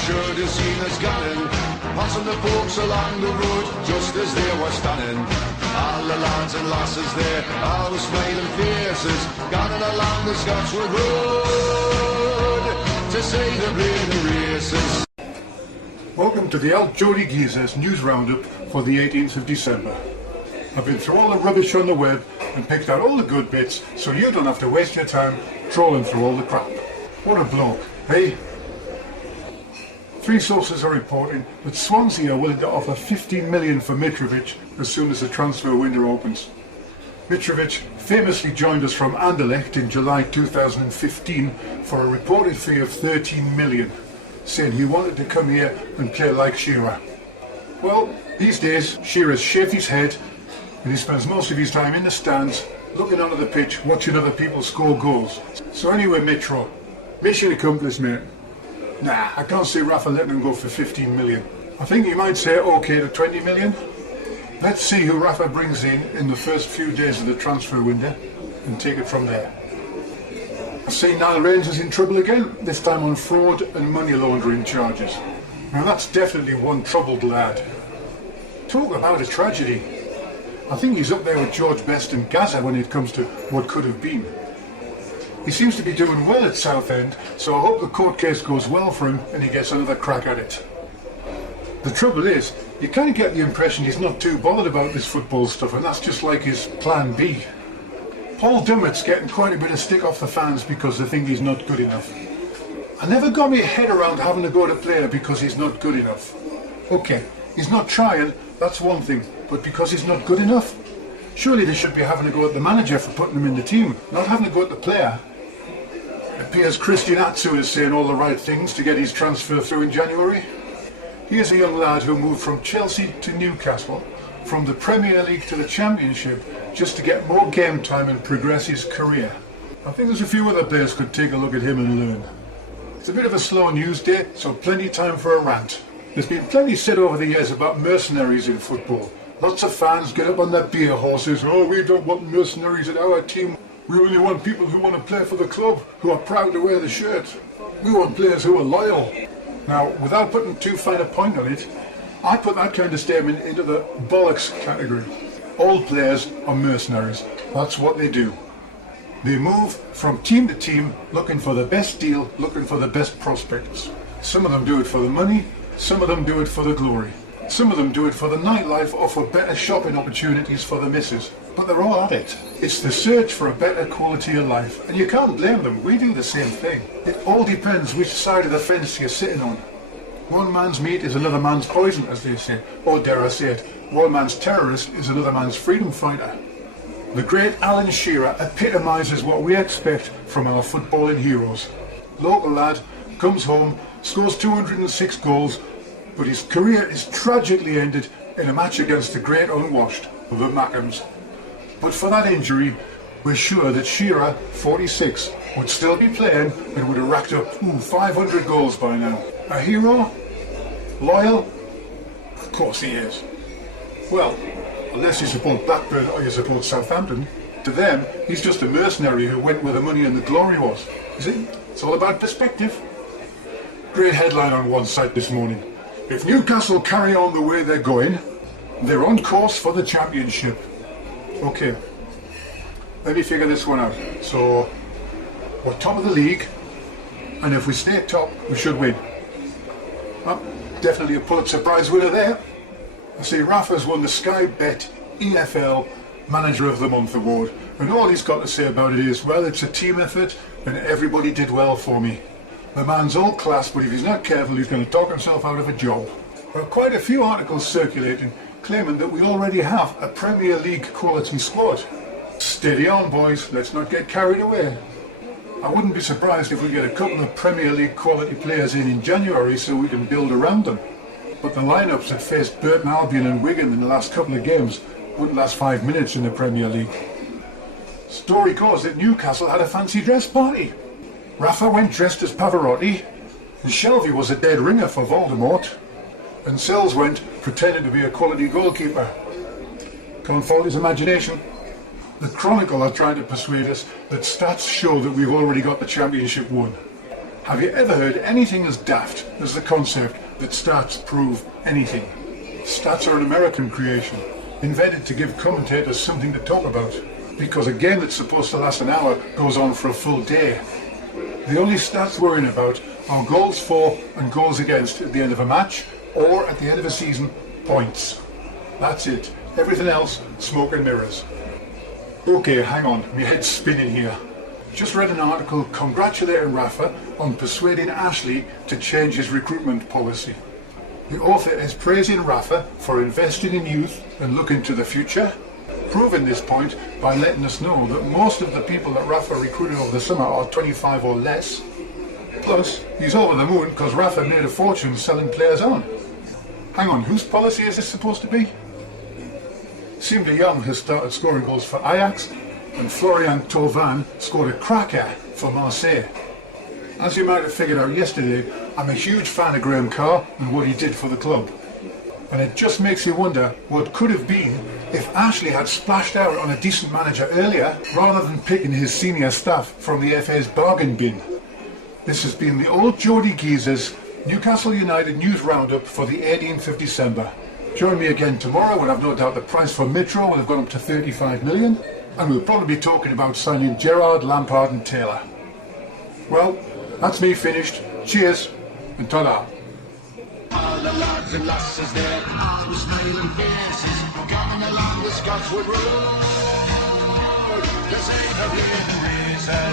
should have seen us gunning, passing the folks along the road just as they were standing. All the lads and lasses there, all with smiling faces, gunning along the Scotswood Road to see the bleeding races. Welcome to the Geordie Geezers'z news roundup for the 18th of December. I've been through all the rubbish on the web and picked out all the good bits so you don't have to waste your time trawling through all the crap. What a bloke, hey? 3 sources are reporting that Swansea are willing to offer 15 million for Mitrovic as soon as the transfer window opens. Mitrovic famously joined us from Anderlecht in July 2015 for a reported fee of 13 million, saying he wanted to come here and play like Shearer. Well, these days Shearer's shaved his head and he spends most of his time in the stands looking onto the pitch watching other people score goals. So anyway, Mitro, mission accomplished, mate. Nah, I can't see Rafa letting him go for 15 million. I think he might say okay to 20 million. Let's see who Rafa brings in the first few days of the transfer window and take it from there. I see Niall Rangers in trouble again, this time on fraud and money laundering charges. Now that's definitely one troubled lad. Talk about a tragedy. I think he's up there with George Best and Gaza when it comes to what could have been. He seems to be doing well at Southend, so I hope the court case goes well for him and he gets another crack at it. The trouble is, you kind of get the impression he's not too bothered about this football stuff, and that's just like his plan B. Paul Dummett's getting quite a bit of stick off the fans because they think he's not good enough. I never got my head around having to go to a player because he's not good enough. Okay, he's not trying, that's one thing, but because he's not good enough? Surely they should be having to go at the manager for putting him in the team, not having to go at the player. It appears Christian Atsu is saying all the right things to get his transfer through in January. He is a young lad who moved from Chelsea to Newcastle, from the Premier League to the Championship, just to get more game time and progress his career. I think there's a few other players could take a look at him and learn. It's a bit of a slow news day, so plenty time for a rant. There's been plenty said over the years about mercenaries in football. Lots of fans get up on their beer horses, oh, we don't want mercenaries at our team. We only want people who want to play for the club, who are proud to wear the shirt. We want players who are loyal. Now, without putting too fine a point on it, I put that kind of statement into the bollocks category. All players are mercenaries. That's what they do. They move from team to team, looking for the best deal, looking for the best prospects. Some of them do it for the money, some of them do it for the glory. Some of them do it for the nightlife or for better shopping opportunities for the missus. But they're all at it. It's the search for a better quality of life. And you can't blame them, we do the same thing. It all depends which side of the fence you're sitting on. One man's meat is another man's poison, as they say. Or dare I say it, one man's terrorist is another man's freedom fighter. The great Alan Shearer epitomises what we expect from our footballing heroes. Local lad, comes home, scores 206 goals, but his career is tragically ended in a match against the great unwashed, the Mackhams. But for that injury, we're sure that Shearer, 46, would still be playing and would have racked up 500 goals by now. A hero? Loyal? Of course he is. Well, unless you support Blackburn or you support Southampton, to them, he's just a mercenary who went where the money and the glory was. You see, it's all about perspective. Great headline on one site this morning. If Newcastle carry on the way they're going, they're on course for the Championship. Okay, let me figure this one out. So, we're top of the league, and if we stay top, we should win. Well, definitely a Pulitzer Prize winner there. I see Rafa's won the Sky Bet EFL Manager of the Month award, and all he's got to say about it is, well, it's a team effort, and everybody did well for me. The man's all class, but if he's not careful, he's going to talk himself out of a job. There are quite a few articles circulating claiming that we already have a Premier League quality squad. Steady on, boys, let's not get carried away. I wouldn't be surprised if we get a couple of Premier League quality players in January so we can build around them. But the lineups that faced Burton Albion and Wigan in the last couple of games wouldn't last 5 minutes in the Premier League. Story goes that Newcastle had a fancy dress party. Rafa went dressed as Pavarotti, and Shelvey was a dead ringer for Voldemort, and Sells went pretending to be a quality goalkeeper. Can't fault his imagination. The Chronicle are trying to persuade us that stats show that we've already got the Championship won. Have you ever heard anything as daft as the concept that stats prove anything? Stats are an American creation, invented to give commentators something to talk about, because a game that's supposed to last an hour goes on for a full day. The only stats we're in about are goals for and goals against at the end of a match, or at the end of a season, points. That's it. Everything else, smoke and mirrors. Okay, hang on, my head's spinning here. Just read an article congratulating Rafa on persuading Ashley to change his recruitment policy. The author is praising Rafa for investing in youth and looking to the future, proving this point by letting us know that most of the people that Rafa recruited over the summer are 25 or less. Plus, he's over the moon because Rafa made a fortune selling players on. Hang on, whose policy is this supposed to be? Seems de Jong has started scoring goals for Ajax, and Florian Thauvin scored a cracker for Marseille. As you might have figured out yesterday, I'm a huge fan of Graham Carr and what he did for the club. And it just makes you wonder what could have been if Ashley had splashed out on a decent manager earlier, rather than picking his senior staff from the FA's bargain bin. This has been the Old Geordie Geezers'z Newcastle United News Roundup for the 18th of December. Join me again tomorrow when I've no doubt the price for Mitro will have gone up to 35 million, and we'll probably be talking about signing Gerrard, Lampard and Taylor. Well, that's me finished. Cheers and ta-da. All the lads and lasses there, all smiling faces, coming along the Scotswood Road. This ain't a reason